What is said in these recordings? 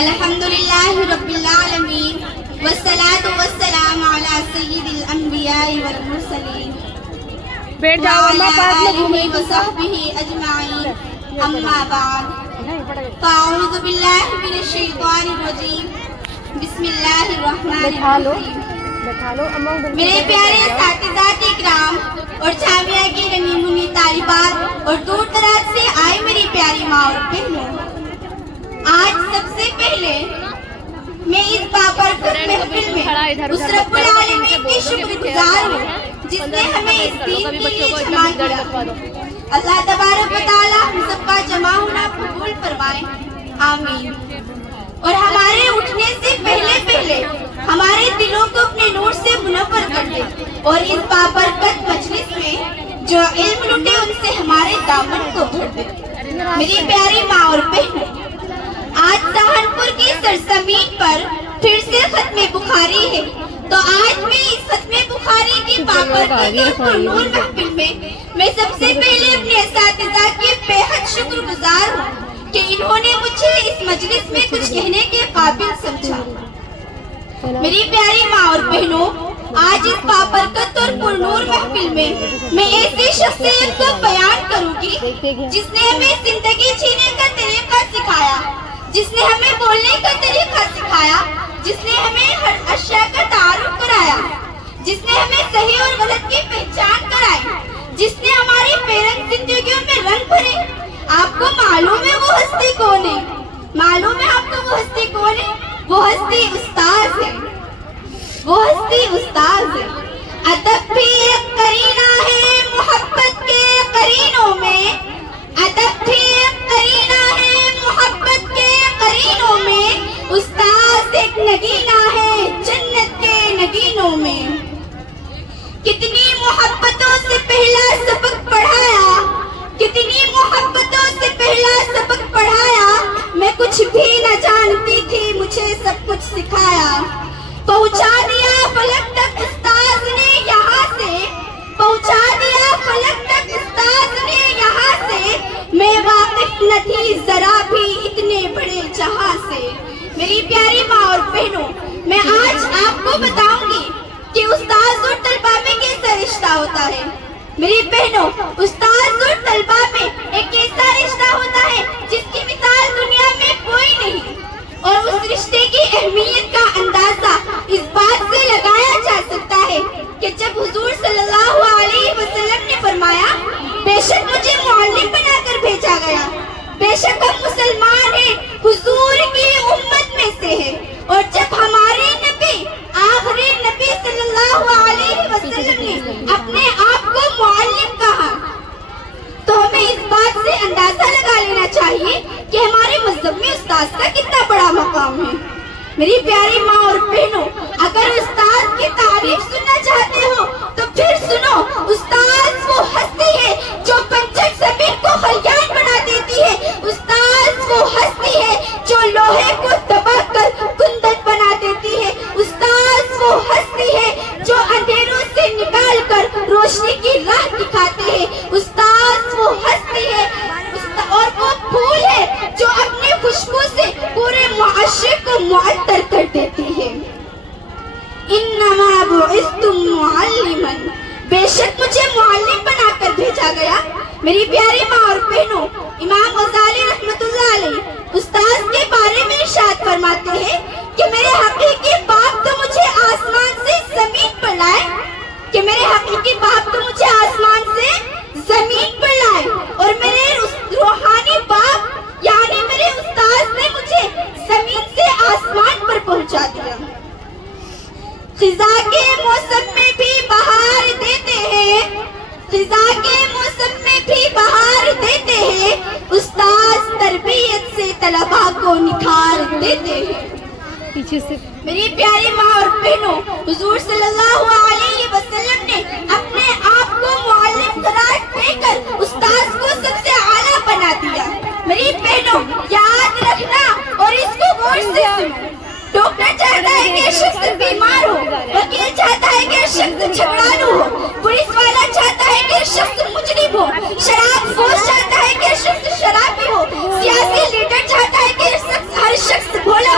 الحمدللہ رب العالمین والصلاة والسلام علی سید الانبیاء والمرسلین بیٹھ جاؤ اما پاس میں گھومیں وعلی وصحبہ اجمعین اما بعد فاعوذ باللہ من الشیطان الرجیم بسم اللہ الرحمن الرحیم۔ بٹھا لو اما ادھر میرے پیارے اساتذات اکرام اور جامعہ کی رنی منی طالبات اور دور دراز سے آئے میری پیاری ماں اور بہنوں، آج سب سے پہلے میں اس بابرکت محفل میں اس رب العالمین کی شکر گزار ہوں جس نے ہمیں اس دین کے لیے جمع کیا۔ اللہ تبارک و تعالی ہم سب کا جمع ہونا قبول فرمائے، آمین۔ اور ہمارے اٹھنے سے پہلے ہمارے دلوں کو اپنے نور سے منور کر دے اور اس بابرکت مجلس میں جو علم لٹے ان سے ہمارے دامن کو بھر دے۔ میری پیاری ماں اور بہنوں، آج سہارنپور کی سرزمین پر پھر سے ختم بخاری ہے، تو آج میں اس ختم بخاری کی بابرکت اور پرنور محفل میں سب سے پہلے اپنے اساتذہ کے بے حد شکر گزار ہوں کہ انہوں نے مجھے اس مجلس میں کچھ کہنے کے قابل سمجھا۔ میری پیاری ماں اور بہنوں، آج اس بابرکت اور پرنور محفل میں ایسی شخصیت کو بیان کروں گی جس نے ہمیں زندگی جینے کا طریقہ سکھایا، جس نے ہمیں بولنے کا طریقہ سکھایا، جس نے ہمیں ہر اشیاء کا تعارف کرایا، جس نے ہمیں صحیح اور غلط کی پہچان کرائی، جس نے ہماری بیرنگ زندگیوں میں رنگ بھرے۔ آپ کو معلوم ہے وہ ہستی کون ہے؟ معلوم ہے آپ کو وہ ہستی کون ہے؟ وہ ہستی استاذ ہے، وہ ہستی استاذ ہے۔ ادب بھی ایک قرینہ ہے محبت کے قرینوں میں، ادب بھی ایک قرینہ ہے محبت کے قرینوں میں، استاذ ایک نگینہ ہے جنت کے نگینوں میں۔ کتنی محبتوں سے پہلا سبق پڑھایا، کتنی محبتوں سے پہلا سبق پڑھایا، میں کچھ بھی نہ جانتی تھی مجھے سب کچھ سکھایا۔ پہنچا دیا فلک تک استاذ نے یہاں سے، پہنچا دیا فلک تک استاذ نے یہاں سے، میں واقف نہ تھی ذرا بھی اتنے بڑے جہاں سے۔ میری پیاری ماں اور بہنوں، میں آج آپ کو بتاؤں گی کہ استاذ اور طلبہ میں کیسا رشتہ ہوتا ہے۔ میری بہنوں، استاذ اور طلبہ میں ایک ایسا رشتہ ہوتا ہے جس کی مثال دنیا میں کوئی نہیں، اور اس رشتے کی اہمیت کا اندازہ اس بات سے لگایا جا سکتا ہے کہ جب حضور صلی اللہ علیہ وسلم نے فرمایا بے شک مجھے معلم بنا کر بھیجا گیا، بے شک ہم مسلمان ہیں، حضور کی امت میں سے ہے، اور جب ہمارے نبی آخری نبی صلی اللہ علیہ وسلم نے اپنے آپ کو معلم کہا تو ہمیں اس بات سے اندازہ لگا لینا چاہیے کہ ہمارے مذہب میں استاذ کا کتنا بڑا مقام ہے۔ میری پیاری ماں اور بہنوں، اگر استاذ کی تعریف سننا چاہتے ہو تو پھر سنو، استاذ وہ ہستی ہے جو بنجر زمین کو خلیان بنا دیتی ہے، استاذ وہ ہستی ہے جو لوہے کو دبا کر کندن بنا دیتی ہے، استاذ وہ ہستی ہے جو اندھیروں سے نکال کر روشنی کی راہ دکھاتے ہیں، استاذ وہ ہستی ہے اور وہ پھول ہے جو اپنی خوشبو سے پورے معاشرے کو معطر کر دیتی ہے۔ انما بعثت معلما، بے شک مجھے معلم بنا کر بھیجا گیا۔ میری پیاری ماں اور بہنوں، امام غزالی رحمت اللہ علیہ استاذ کے بارے میں ارشاد فرماتے ہیں کہ میرے حقیقی باپ تو مجھے آسمان سے زمین پر لائے، کہ میرے حقیقی باپ تو مجھے آسمان سے زمین پر لائے، اور میرے روحانی باپ یعنی میرے استاذ نے مجھے زمین سے آسمان پر پہنچا دیا۔ خزاں کے موسم میں بھی بہار دیتے ہیں، خزاں کے موسم میں بھی بہار دیتے ہیں، استاذ تربیت سے طلباء کو نکھار دیتے ہیں۔ پیچھے سے میری پیاری ماں اور بہنوں، حضور صلی اللہ علیہ وسلم نے اپنے آپ کو معلم قرار دے کر استاذ کو سب سے اعلیٰ بنا دیا۔ میری بہنوں، یاد رکھنا اور اس کو غور سے سنو۔ ڈاکٹر چاہتا ہے کہ شخص بیمار ہو، وکیل چاہتا ہے کہ شخص جھگڑالو ہو، پولیس والا چاہتا ہے کہ شخص مجرم ہو، شراب فروش چاہتا ہے کہ شخص شرابی ہو، سیاسی لیڈر چاہتا ہے کہ ہر شخص بھولا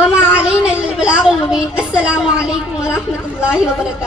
وما علینا الا البلاغ المبین۔ السلام علیکم ورحمۃ اللہ وبرکاتہ۔